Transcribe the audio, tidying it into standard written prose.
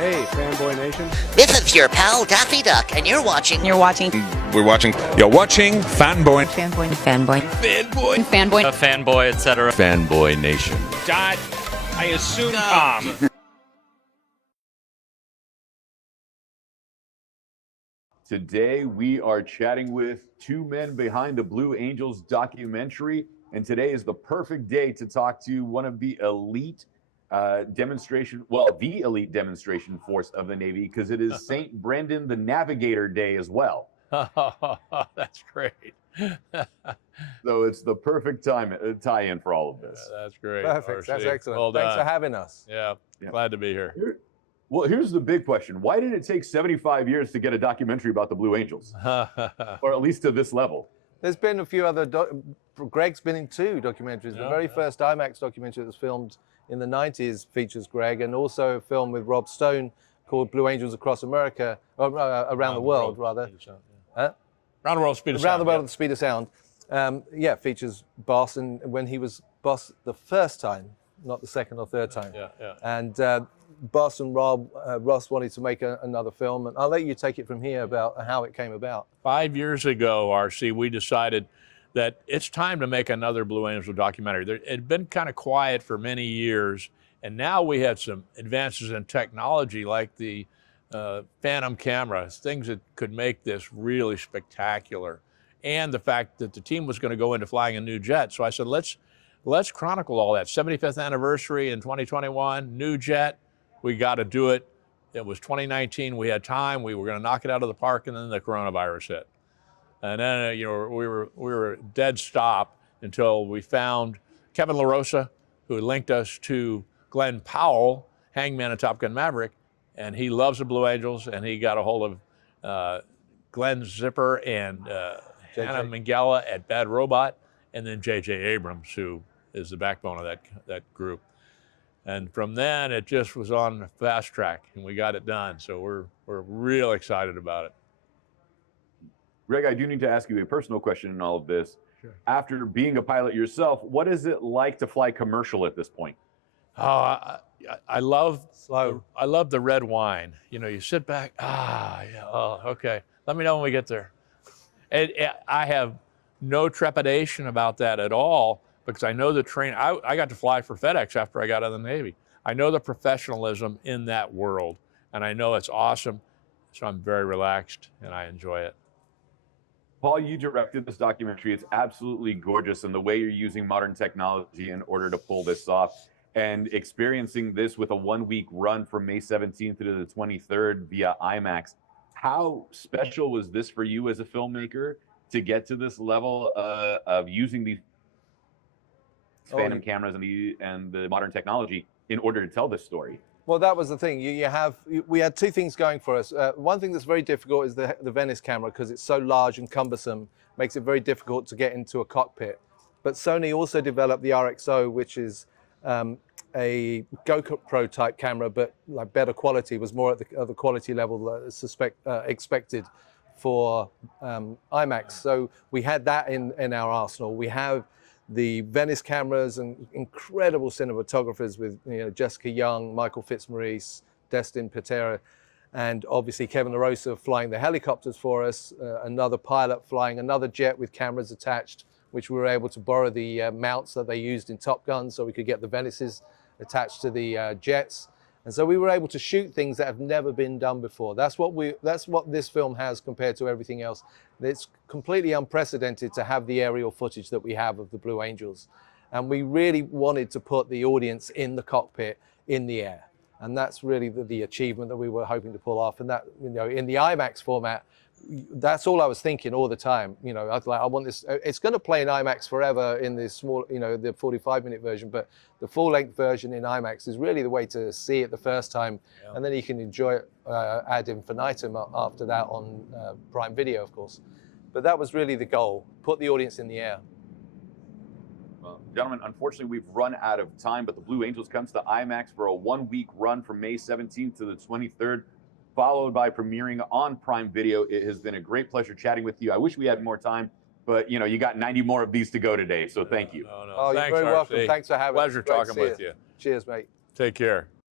Hey, Fanboy Nation. This is your pal Daffy Duck, and you're watching. We're watching Fanboy. A fanboy, etc. Fanboy Nation. I assume Tom. Today we are chatting with two men behind the Blue Angels documentary, and today is the perfect day to talk to one of the elite the elite demonstration force of the Navy, because it is St. Brendan the Navigator Day as well. That's great. So it's the perfect tie-in for all of this. That's great. Perfect. That's excellent. Well Thanks done. for having us. Yeah, glad to be here. Well, here's the big question. Why did it take 75 years to get a documentary about the Blue Angels? Or at least to this level? There's been a few other, Greg's been in two documentaries. The very first IMAX documentary that was filmed in the 90s features Greg, and also a film with Rob Stone called Blue Angels Across America, around the world, rather. Around the world, speed of sound. Around the world at the speed of sound. Features Boss, and when he was Boss the first time, not the second or third time. And Boss and Ross wanted to make another film, and I'll let you take it from here about how it came about. 5 years ago, RC, we decided that it's time to make another Blue Angel documentary. It had been kind of quiet for many years, and now we had some advances in technology like the Phantom camera, things that could make this really spectacular, and the fact that the team was going to go into flying a new jet. So I said, let's chronicle all that. 75th anniversary in 2021, new jet, we got to do it. It was 2019, we had time, we were going to knock it out of the park, and then the coronavirus hit. And then we were dead stop until we found Kevin LaRosa, who linked us to Glen Powell, Hangman of Top Gun Maverick, and he loves the Blue Angels, and he got a hold of Glenn Zipper and Hannah Minghella at Bad Robot, and then J.J. Abrams, who is the backbone of that group. And from then, it just was on fast track, and we got it done. So we're real excited about it. Greg, I do need to ask you a personal question in all of this. Sure. After being a pilot yourself, what is it like to fly commercial at this point? I love the red wine. You know, you sit back, okay. Let me know when we get there. I have no trepidation about that at all, because I know the train. I got to fly for FedEx after I got out of the Navy. I know the professionalism in that world, and I know it's awesome. So I'm very relaxed, and I enjoy it. Paul, you directed this documentary. It's absolutely gorgeous, and the way you're using modern technology in order to pull this off, and experiencing this with a 1-week run from May 17th to the 23rd via IMAX. How special was this for you as a filmmaker to get to this level of using these Phantom cameras and the modern technology in order to tell this story? Well, that was the thing. We had two things going for us. One thing that's very difficult is the Venice camera, because it's so large and cumbersome, makes it very difficult to get into a cockpit. But Sony also developed the RXO, which is a GoPro type camera, but like better quality, was more at the quality level that expected for IMAX. So we had that in our arsenal. We have the Venice cameras and incredible cinematographers with Jessica Young, Michael Fitzmaurice, Destin Patera, and obviously Kevin LaRosa flying the helicopters for us, another pilot flying another jet with cameras attached, which we were able to borrow the mounts that they used in Top Gun so we could get the Venices attached to the jets. And so we were able to shoot things that have never been done before. That's what this film has compared to everything else. It's completely unprecedented to have the aerial footage that we have of the Blue Angels. And we really wanted to put the audience in the cockpit, in the air. And that's really the achievement that we were hoping to pull off. And that, in the IMAX format, that's all I was thinking all the time. I was like, I want this. It's going to play in IMAX forever in this small, the 45-minute version, but the full-length version in IMAX is really the way to see it the first time, and then you can enjoy it ad infinitum after that on Prime Video, of course. But that was really the goal: put the audience in the air. Well, gentlemen, unfortunately, we've run out of time, but the Blue Angels comes to IMAX for a 1-week run from May 17th to the 23rd. Followed by premiering on Prime Video. It has been a great pleasure chatting with you. I wish we had more time, but you got 90 more of these to go today, so thank you. Oh, you're very welcome. Thanks for having us. Pleasure talking with you. Cheers, mate. Take care.